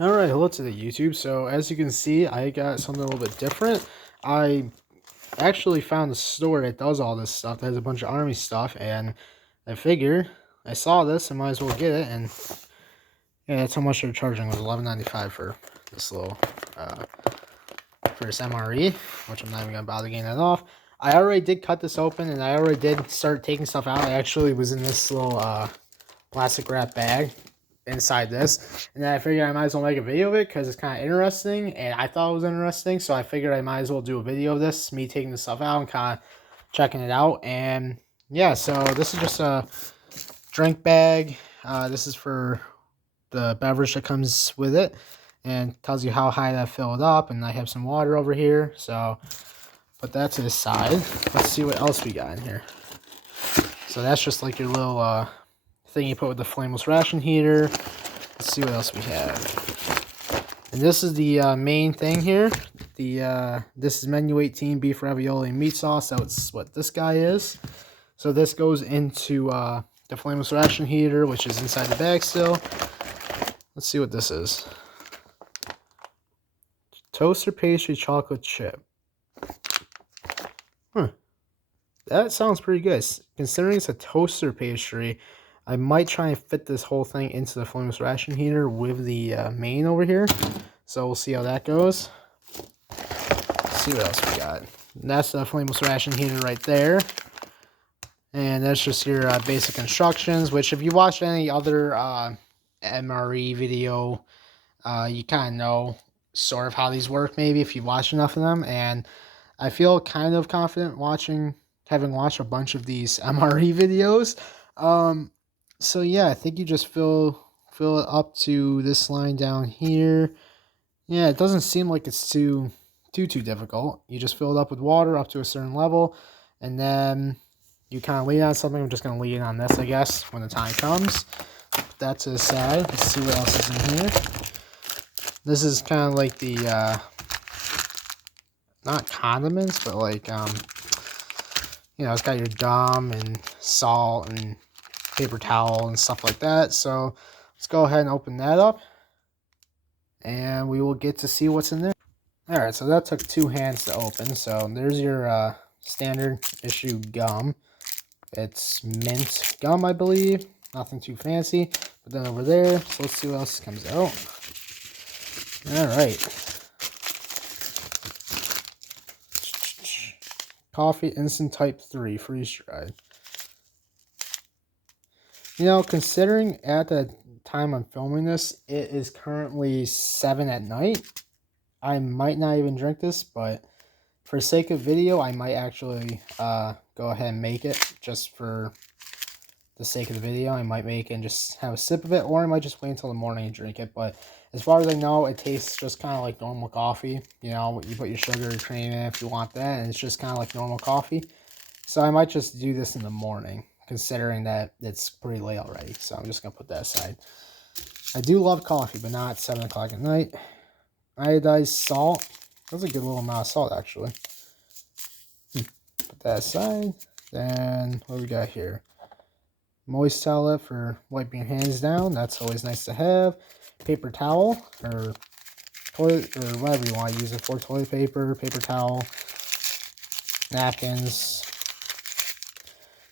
Alright, hello to the YouTube. So as you can see, I got something a little bit different. I actually found a store that does all this stuff, that has a bunch of army stuff, and I figured I saw this, I might as well get it, and yeah, that's how much they're charging. It was $11.95 for this little for this MRE, which I'm not even gonna bother getting that off. I already did cut this open and I already did start taking stuff out. I actually was in this little plastic wrap bag inside this, and then I figured I might as well make a video of it because it's kind of interesting and I thought it was interesting, so I figured I might as well do a video of this, me taking the stuff out and kind of checking it out. And yeah, so this is just a drink bag. This is for the beverage that comes with it and tells you how high that filled up, and I have some water over here, so put that to the side. Let's see what else we got in here. So that's just like your little thing you put with the flameless ration heater. Let's see what else we have. And this is the main thing here. This is menu 18 beef ravioli and meat sauce. That's what this guy is. So this goes into the flameless ration heater, which is inside the bag still. Let's see what this is. Toaster pastry chocolate chip. That sounds pretty good. Considering it's a toaster pastry, I might try and fit this whole thing into the flameless ration heater with the main over here. So we'll see how that goes. Let's see what else we got. And that's the flameless ration heater right there. And that's just your basic instructions, which if you watched any other MRE video, you kind of know sort of how these work, maybe, if you've watched enough of them. And I feel kind of confident having watched a bunch of these MRE videos. So yeah, I think you just fill it up to this line down here. Yeah, it doesn't seem like it's too difficult. You just fill it up with water up to a certain level, and then you kind of lean on something. I'm just going to lean on this, I guess, when the time comes. Put that to the side. Let's see what else is in here. This is kind of like the, not condiments, but like, you know, it's got your gum and salt and paper towel and stuff like that. So let's go ahead and open that up, and we will get to see what's in there. Alright, so that took 2 hands to open. So there's your standard issue gum. It's mint gum, I believe. Nothing too fancy. But then over there, so let's see what else comes out. Alright. Coffee Instant Type 3 freeze-dried. You know, considering at the time I'm filming this, it is currently 7 at night. I might not even drink this, but for the sake of video, I might actually go ahead and make it just for the sake of the video. I might make it and just have a sip of it, or I might just wait until the morning and drink it. But as far as I know, it tastes just kind of like normal coffee. You know, you put your sugar or cream in if you want that, and it's just kind of like normal coffee. So I might just do this in the morning, considering that it's pretty late already. So I'm just going to put that aside. I do love coffee, but not at 7 o'clock at night. Iodized salt. That's a good little amount of salt, actually. Put that aside. Then, what do we got here? Moist towelette for wiping your hands down. That's always nice to have. Paper towel, or toilet, or whatever you want to use it for. Toilet paper, paper towel, napkins.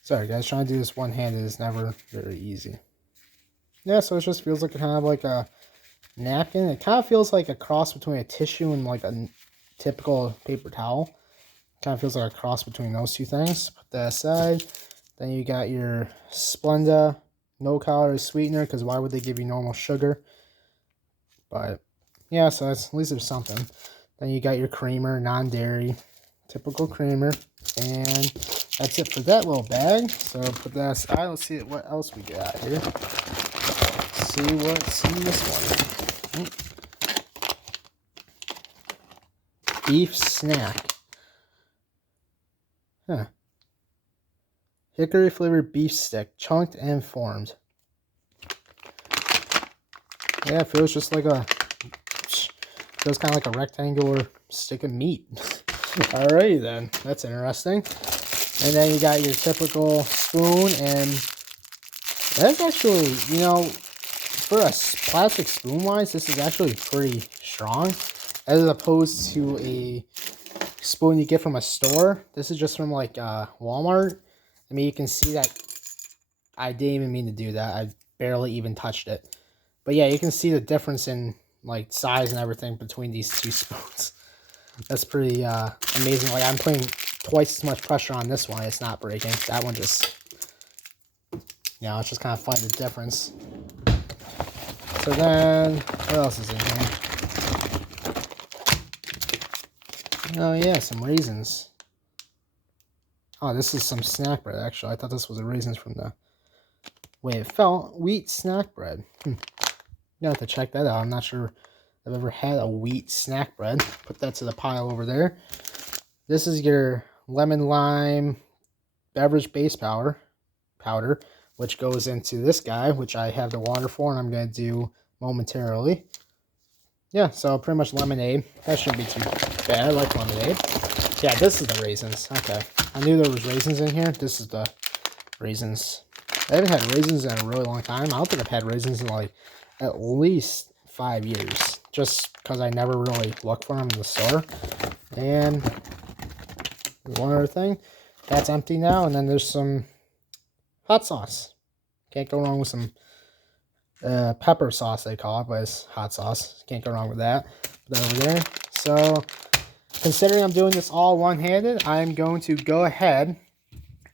Sorry, guys, trying to do this one-handed is never very easy. Yeah, so it just feels like kind of like a napkin. It kind of feels like a cross between a tissue and like a typical paper towel. Kind of feels like a cross between those two things. Put that aside. Then you got your Splenda no-calorie sweetener, because why would they give you normal sugar? But yeah, so that's, at least there's something. Then you got your creamer, non-dairy, typical creamer, and that's it for that little bag. So put that aside. Let's see what else we got here. Let's see what's in this one. Beef snack. Huh. Hickory flavored beef stick, chunked and formed. Yeah, it feels just like feels kind of like a rectangular stick of meat. Alrighty then, that's interesting. And then you got your typical spoon, and that's actually, you know, for a plastic spoon wise, this is actually pretty strong, as opposed to a spoon you get from a store. This is just from like Walmart. I mean, you can see that I didn't even mean to do that. I barely even touched it. But yeah, you can see the difference in like size and everything between these two spoons. That's pretty amazing. Like, I'm putting twice as much pressure on this one. It's not breaking. That one just, you know, it's just kind of funny the difference. So then, what else is in here? Oh yeah, some raisins. Oh, this is some snack bread, actually. I thought this was the raisins from the way it felt. Wheat snack bread. You have to check that out. I'm not sure I've ever had a wheat snack bread. Put that to the pile over there. This is your lemon lime beverage base powder, which goes into this guy, which I have the water for, and I'm going to do momentarily. Yeah, so pretty much lemonade. That shouldn't be too bad. I like lemonade. Yeah, this is the raisins. Okay. I knew there was raisins in here. This is the raisins. I haven't had raisins in a really long time. I don't think I've had raisins in like at least 5 years. Just because I never really looked for them in the store. And one other thing. That's empty now. And then there's some hot sauce. Can't go wrong with some pepper sauce, they call it, but it's hot sauce. Can't go wrong with that. Put that over there. So, considering I'm doing this all one-handed, I'm going to go ahead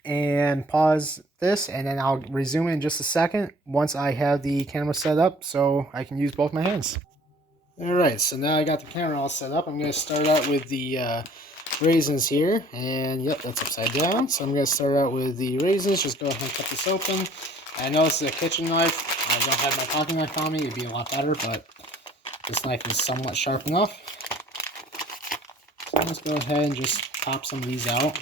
and pause this, and then I'll resume in just a second once I have the camera set up so I can use both my hands. Alright, so now I got the camera all set up. I'm going to start out with the raisins here, and yep, that's upside down. So I'm going to start out with the raisins. Just go ahead and cut this open. I know this is a kitchen knife. I don't have my pocket knife on me. It'd be a lot better, but this knife is somewhat sharp enough. So let's go ahead and just pop some of these out.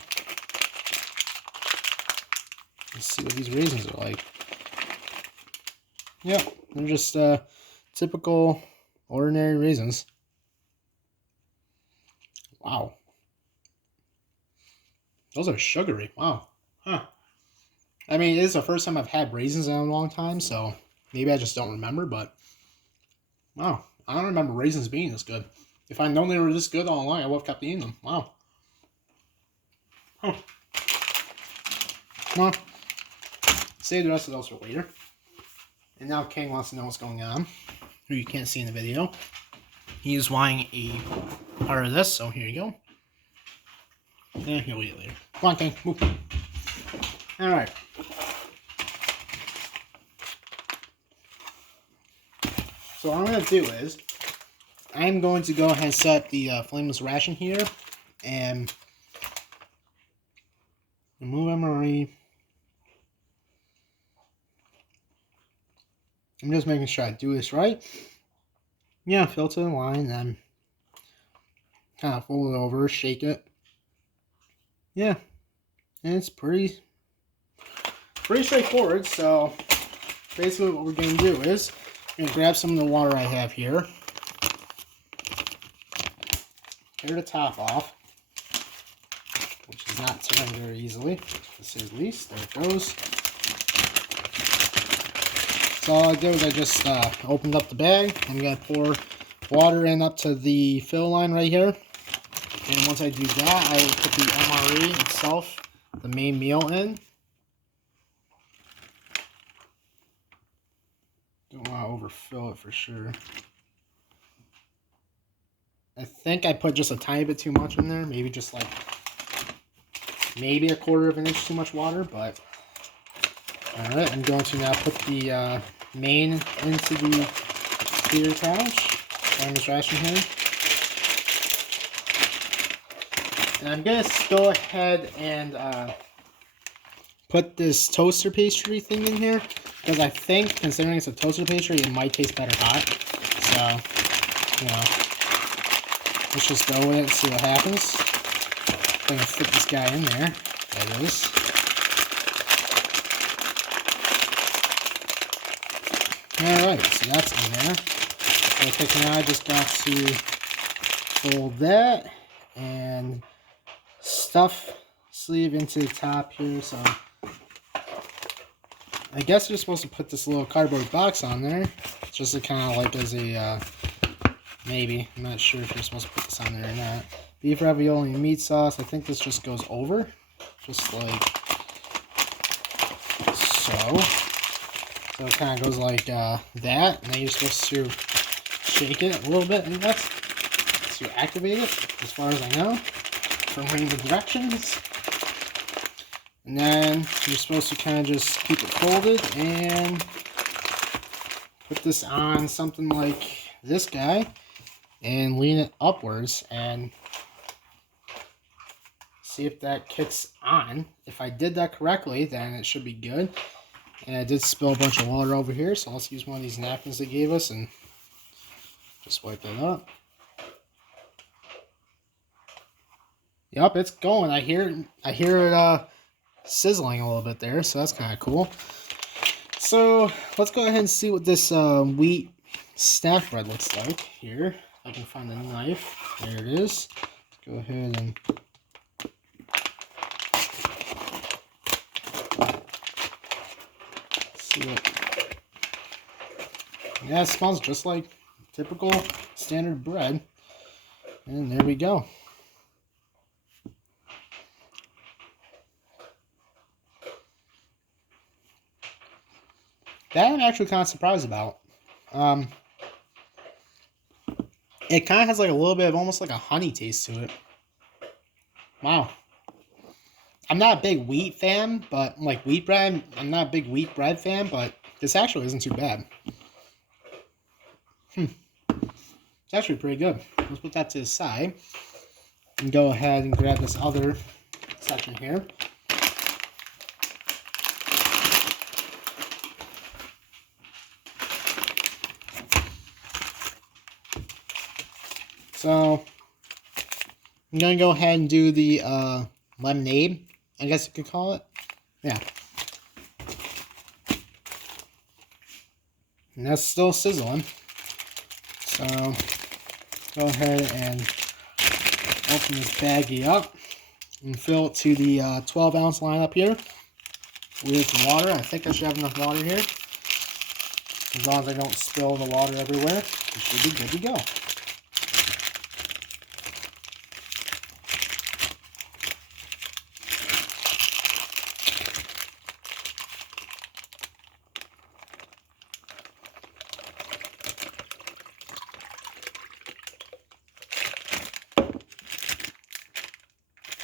Let's see what these raisins are like. Yep, they're just typical, ordinary raisins. Wow. Those are sugary. Wow. Huh. I mean, it is the first time I've had raisins in a long time, so maybe I just don't remember, but wow. I don't remember raisins being this good. If I'd known they were this good all along, I would have kept eating them. Wow. Huh. Well, save the rest of those for later. And now King wants to know what's going on, who you can't see in the video. He is wanting a part of this, so here you go. And he'll eat it later. Come on, King. Move. Alright. So what I'm going to do is, I'm going to go ahead and set the flameless ration here, and remove MRE. I'm just making sure I do this right. Yeah, fill to the line, then kind of fold it over, shake it. Yeah, and it's pretty straightforward. So basically what we're going to do is, I'm going to grab some of the water I have here. Tear the top off, which is not tearing very easily, to say the least. There it goes. So all I did was I just opened up the bag. I'm going to pour water in up to the fill line right here. And once I do that, I will put the MRE itself, the main meal, in. Don't want to overfill it for sure. I think I put just a tiny bit too much in there. Maybe just like, maybe a quarter of an inch too much water, but alright, I'm going to now put the main into the theater pouch. Find this ration here. And I'm going to go ahead and put this toaster pastry thing in here, because I think, considering it's a toaster pastry, it might taste better hot. So, you know, let's just go with it and see what happens. I'm going to fit this guy in there. There it is. Alright, so that's in there. So I think now I just got to fold that and stuff sleeve into the top here. So I guess you're supposed to put this little cardboard box on there, just to kind of like as a, maybe. I'm not sure if you're supposed to put this on there or not. Beef ravioli and meat sauce. I think this just goes over, just like so. So it kind of goes like that, and then you're supposed to shake it a little bit, I guess, to activate it, as far as I know, from reading the directions. And then you're supposed to kind of just keep it folded and put this on something like this guy and lean it upwards and see if that kicks on. If I did that correctly, then it should be good. And I did spill a bunch of water over here, so let's use one of these napkins they gave us and just wipe that up. Yep, it's going. I hear it sizzling a little bit there, so that's kind of cool. So let's go ahead and see what this wheat snack bread looks like here. If I can find a knife. There it is. Let's go ahead and see what. Yeah, it smells just like typical standard bread. And there we go. That I'm actually kind of surprised about. It kind of has like a little bit of almost like a honey taste to it. Wow. I'm not a big wheat fan, but like wheat bread, I'm not a big wheat bread fan, but this actually isn't too bad. It's actually pretty good. Let's put that to the side and go ahead and grab this other section here. So I'm gonna go ahead and do the lemonade, I guess you could call it. Yeah. And that's still sizzling. So go ahead and open this baggie up and fill it to the 12-ounce line up here with water. I think I should have enough water here. As long as I don't spill the water everywhere, it should be good to go.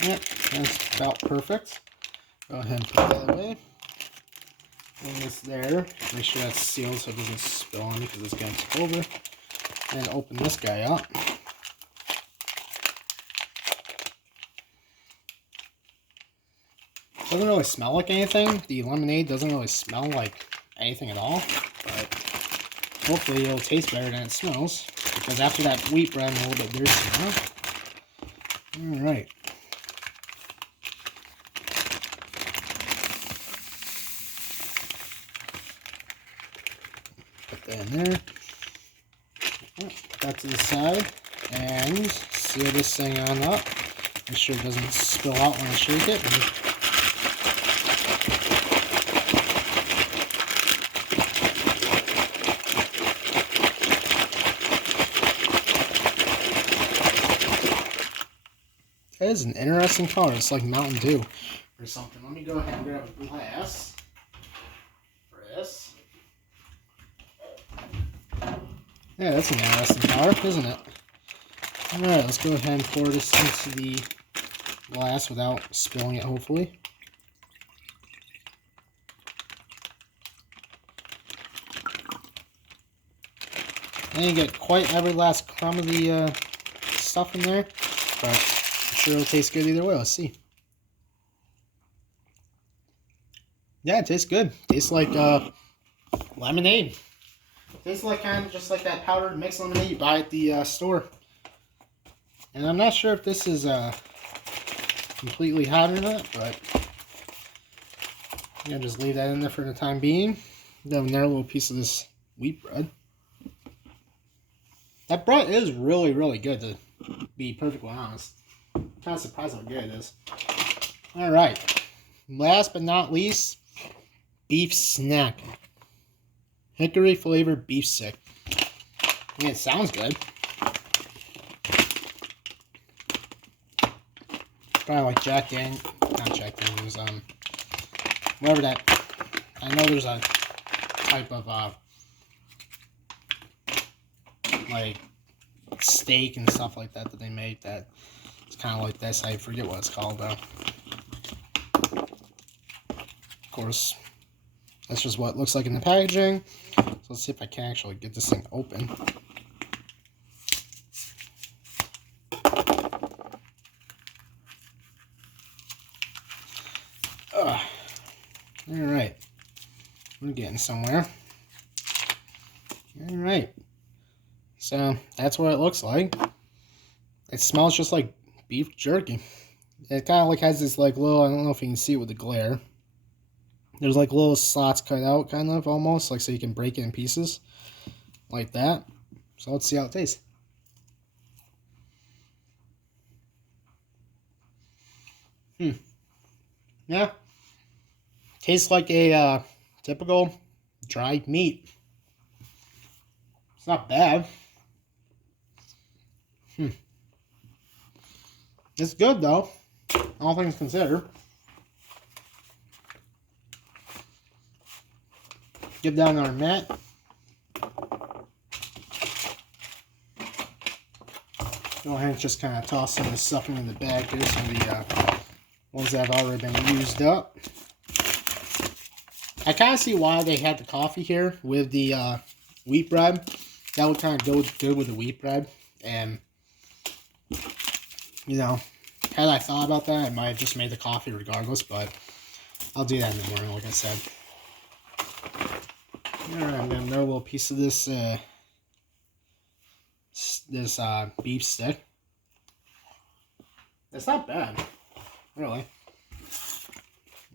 Yep, that's about perfect. Go ahead and put that away. Bring this there. Make sure that's sealed so it doesn't spill on me because it's going to tip over. And open this guy up. Doesn't really smell like anything. The lemonade doesn't really smell like anything at all. But hopefully it'll taste better than it smells. Because after that wheat bread, I'm a little bit weird smell. Alright. Put that in there. Put that to the side. And seal this thing on up. Make sure it doesn't spill out when I shake it. That is an interesting color. It's like Mountain Dew or something. Let me go ahead and grab a glass for this. Yeah, that's an interesting color, isn't it? Alright, let's go ahead and pour this into the glass without spilling it, hopefully. I didn't get quite every last crumb of the stuff in there, but I'm sure it'll taste good either way. Let's see. Yeah, it tastes good. Tastes like lemonade. Tastes like kind of just like that powdered mixed lemonade you buy at the store. And I'm not sure if this is completely hot or not, but I'm gonna just leave that in there for the time being. Then another little piece of this wheat bread. That bread is really, really good, to be perfectly honest. I'm kind of surprised how good it is. Alright. Last but not least, beef snack. Hickory flavored beef stick. I mean, it sounds good. Probably like Jack Daniels, not Jack Daniels, whatever that, I know there's a type of, like, steak and stuff like that they make that it's kind of like this. I forget what it's called, though. Of course, that's just what it looks like in the packaging. So let's see if I can actually get this thing open. Alright. We're getting somewhere. Alright. So, that's what it looks like. It smells just like beef jerky. It kind of like has this like little, I don't know if you can see it with the glare. There's like little slots cut out, kind of, almost. Like so you can break it in pieces. Like that. So let's see how it tastes. Yeah. Tastes like a typical dried meat. It's not bad. It's good though, all things considered. Give that another minute. Go ahead and just kind of toss some of the stuffing in the bag here, some of the ones that have already been used up. I kind of see why they had the coffee here with the wheat bread. That would kind of go good with the wheat bread. And, you know, had I thought about that, I might have just made the coffee regardless, but I'll do that in the morning, like I said. Alright, I'm gonna another little piece of this beef stick. It's not bad, really.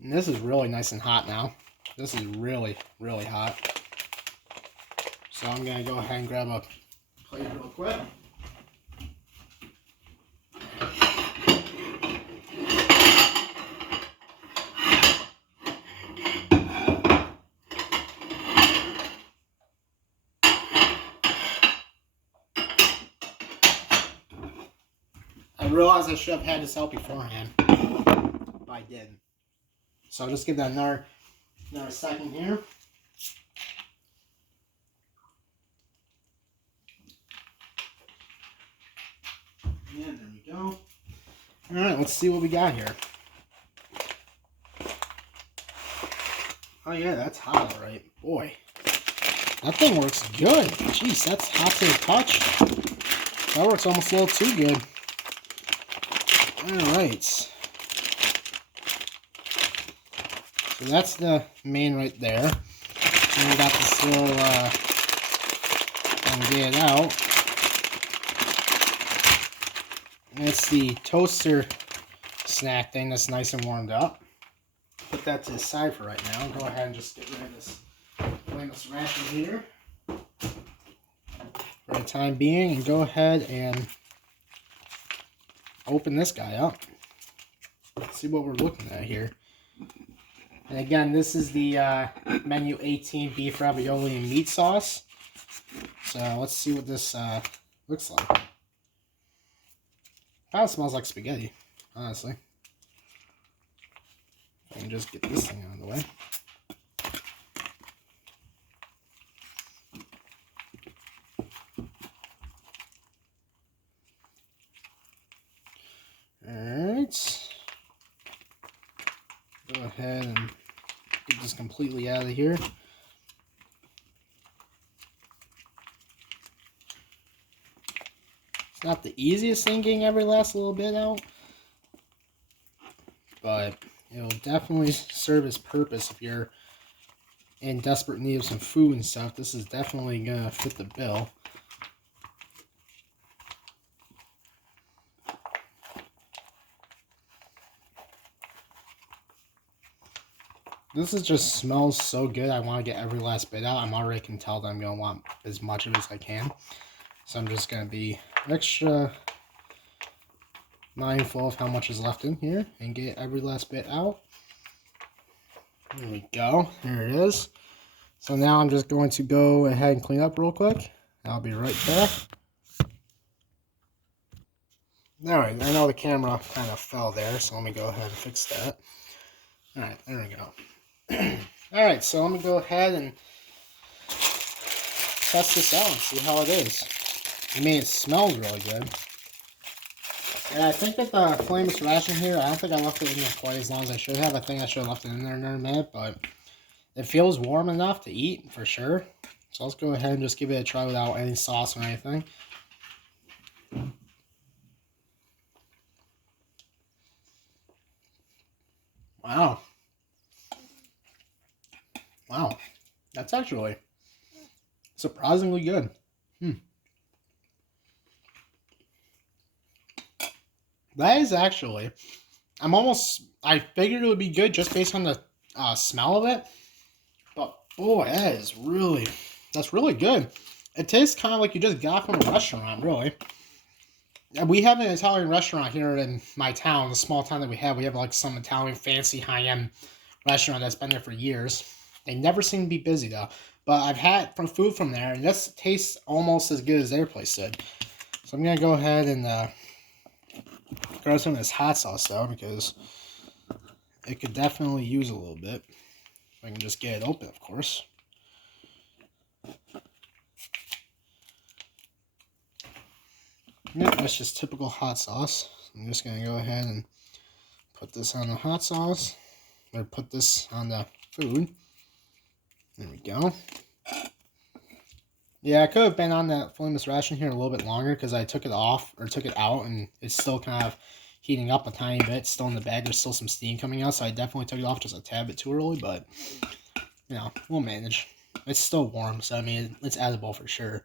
And this is really nice and hot now. This is really, really hot. So I'm gonna go ahead and grab a plate real quick. I realized I should have had this out beforehand, but I didn't. So I'll just give that another second here. And there we go. Alright, let's see what we got here. Oh yeah, that's hot, alright. Boy, that thing works good. Jeez, that's hot to the touch. That works almost a little too good. Alright. So that's the main right there. And we got this little, get it out. And it's the toaster snack thing that's nice and warmed up. Put that to the side for right now. Go ahead and just get rid of this flameless ration here for the time being, and go ahead and open this guy up. Let's see what we're looking at here. And again, this is the menu 18 beef ravioli and meat sauce. So let's see what this looks like. Kind of smells like spaghetti, honestly. I can just get this thing out of the way. Alright. Go ahead and get this completely out of here. It's not the easiest thing getting every last little bit out, but it'll definitely serve its purpose if you're in desperate need of some food and stuff. This is definitely gonna fit the bill. This just smells so good. I want to get every last bit out. I'm already can tell that I'm going to want as much of it as I can. So I'm just going to be extra mindful of how much is left in here and get every last bit out. There we go. There it is. So now I'm just going to go ahead and clean up real quick. I'll be right back. Alright, I know the camera kind of fell there, so let me go ahead and fix that. Alright, there we go. Alright, so let me go ahead and test this out and see how it is. I mean, it smells really good. And I think that the flameless ration here, I don't think I left it in there quite as long as I should have. I think I should have left it in there in a minute, but it feels warm enough to eat, for sure. So let's go ahead and just give it a try without any sauce or anything. Wow. Wow. That's actually surprisingly good. That is actually, I figured it would be good just based on the smell of it. But boy, that's really good. It tastes kind of like you just got from a restaurant, really. We have an Italian restaurant here in my town, the small town that we have. We have like some Italian fancy high-end restaurant that's been there for years. They never seem to be busy though. But I've had food from there, and this tastes almost as good as their place did. So I'm gonna go ahead and grab some of this hot sauce though, because it could definitely use a little bit. If I can just get it open, of course. Yep, that's just typical hot sauce. I'm just gonna go ahead and put this on the hot sauce, or put this on the food. There we go. Yeah, I could have been on that flameless ration here a little bit longer because I took it off, or took it out, and it's still kind of heating up a tiny bit. It's still in the bag. There's still some steam coming out, so I definitely took it off just a tad bit too early, but, you know, we'll manage. It's still warm, so, I mean, it's edible for sure.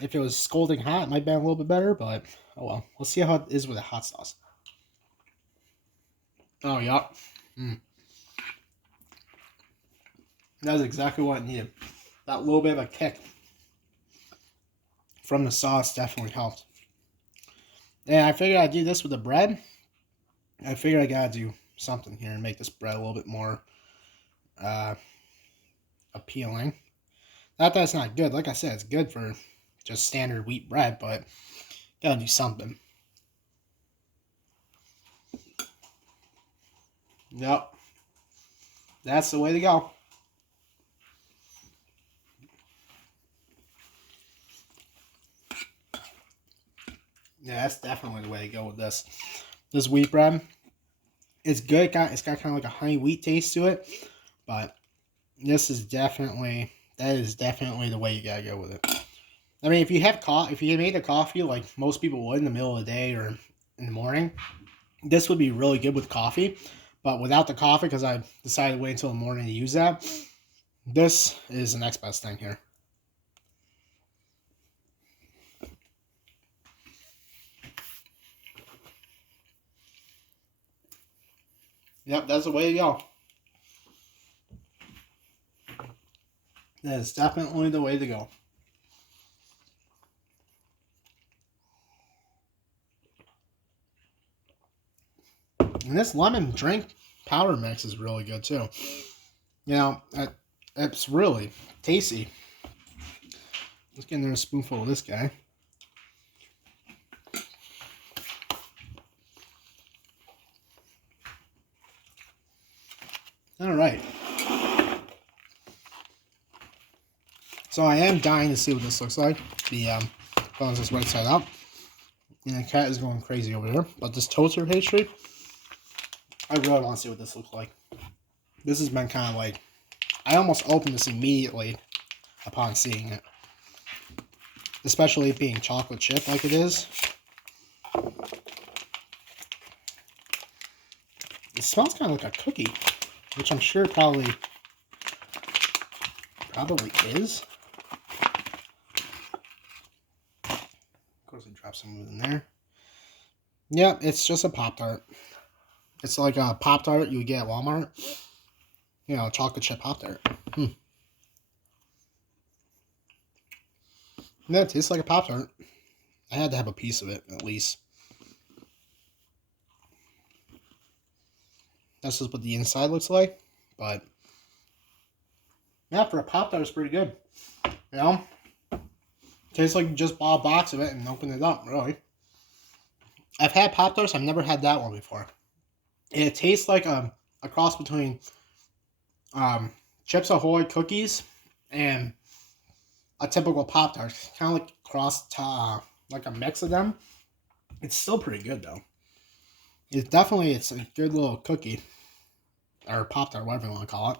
If it was scalding hot, it might be a little bit better, but, oh well. We'll see how it is with the hot sauce. Oh, yup. That's exactly what I needed. That little bit of a kick from the sauce definitely helped. And I figured I'd do this with the bread. I figured I gotta do something here and make this bread a little bit more appealing. Not that it's not good. Like I said, it's good for just standard wheat bread, but gotta do something. Yep. That's the way to go. Yeah, that's definitely the way to go with this. This wheat bread, it's good. It's got kind of like a honey wheat taste to it, but this is definitely, that is definitely the way you gotta go with it. I mean, if you made the coffee like most people would in the middle of the day or in the morning, this would be really good with coffee. But without the coffee, because I decided to wait until the morning to use that, this is the next best thing here. Yep, that's the way to go. That is definitely the way to go. And this lemon drink powder mix is really good too. You know, it's really tasty. Let's get in there a spoonful of this guy. All right. So I am dying to see what this looks like. The phone's just right side up. And the cat is going crazy over there. But this toaster pastry, I really want to see what this looks like. This has been kind of like, I almost opened this immediately upon seeing it. Especially it being chocolate chip like it is. It smells kind of like a cookie, which I'm sure probably is. Of course, I dropped some of it in there. Yep, it's just a Pop-Tart. It's like a Pop-Tart you would get at Walmart. You know, chocolate chip Pop-Tart. Yeah, it tastes like a Pop-Tart. I had to have a piece of it, at least. That's just what the inside looks like. But yeah, for a Pop-Tart, it's pretty good. You know? Tastes like you just bought a box of it and opened it up, really. I've had Pop-Tarts, I've never had that one before. It tastes like a cross between Chips Ahoy cookies and a typical Pop-Tart. Kind of like like a mix of them. It's still pretty good, though. It's a good little cookie. Or Pop-Tart, whatever you want to call it.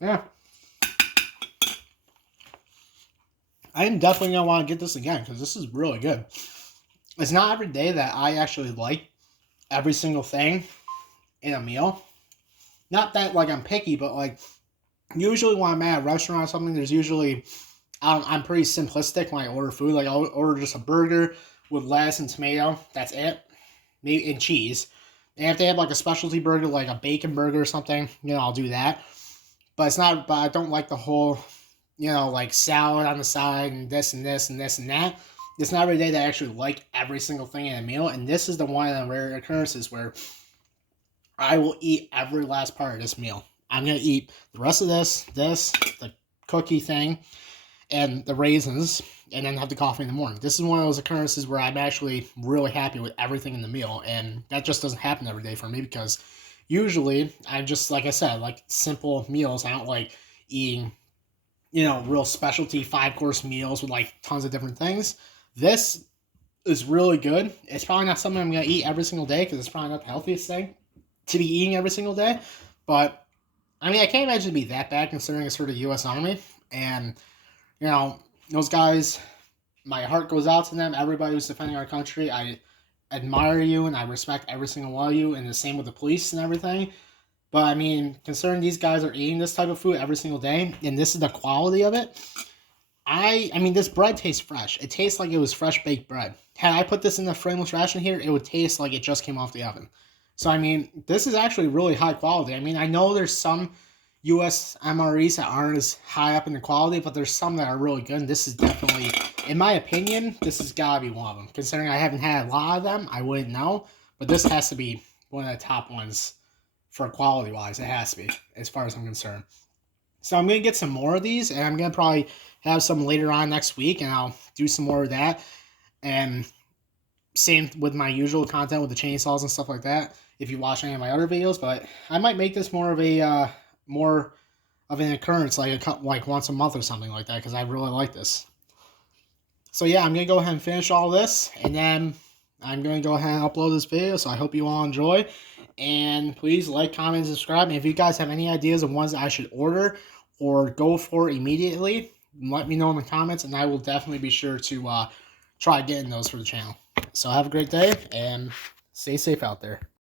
Yeah. I'm definitely going to want to get this again because this is really good. It's not every day that I actually like every single thing in a meal. Not that, like, I'm picky, but, like, usually when I'm at a restaurant or something, there's usually, I'm pretty simplistic when I order food. Like, I'll order just a burger with lettuce and tomato. That's it. Maybe, and cheese. And if they have, like, a specialty burger, like a bacon burger or something, I'll do that. But I don't like the whole, like, salad on the side and this and this and this and that. It's not every day that I actually like every single thing in a meal. And this is the one of the rare occurrences where I will eat every last part of this meal. I'm going to eat the rest of this, the cookie thing, and the raisins, and then have the coffee in the morning. This is one of those occurrences where I'm actually really happy with everything in the meal, and that just doesn't happen every day for me because usually I'm just, like I said, like simple meals. I don't like eating, real specialty 5-course meals with like tons of different things. This is really good. It's probably not something I'm going to eat every single day because it's probably not the healthiest thing to be eating every single day. But, I mean, I can't imagine it be that bad considering it's for the U.S. Army. And, those guys, my heart goes out to them. Everybody who's defending our country, I admire you and I respect every single one of you. And the same with the police and everything. But, I mean, considering these guys are eating this type of food every single day, and this is the quality of it, I mean, this bread tastes fresh. It tastes like it was fresh baked bread. Had I put this in the frameless ration here, it would taste like it just came off the oven. So, I mean, this is actually really high quality. I mean, I know there's some U.S. MREs that aren't as high up in the quality, but there's some that are really good. And this is definitely, in my opinion, this has got to be one of them. Considering I haven't had a lot of them, I wouldn't know. But this has to be one of the top ones for quality-wise. It has to be, as far as I'm concerned. So I'm going to get some more of these, and I'm going to probably have some later on next week, and I'll do some more of that. And same with my usual content with the chainsaws and stuff like that, if you watch any of my other videos. But I might make this more of an occurrence, like once a month or something like that, because I really like this. So yeah, I'm going to go ahead and finish all this, and then I'm going to go ahead and upload this video, so I hope you all enjoy. And please like, comment, and subscribe. And if you guys have any ideas of ones that I should order or go for immediately, let me know in the comments, and I will definitely be sure to try getting those for the channel. So have a great day, and stay safe out there.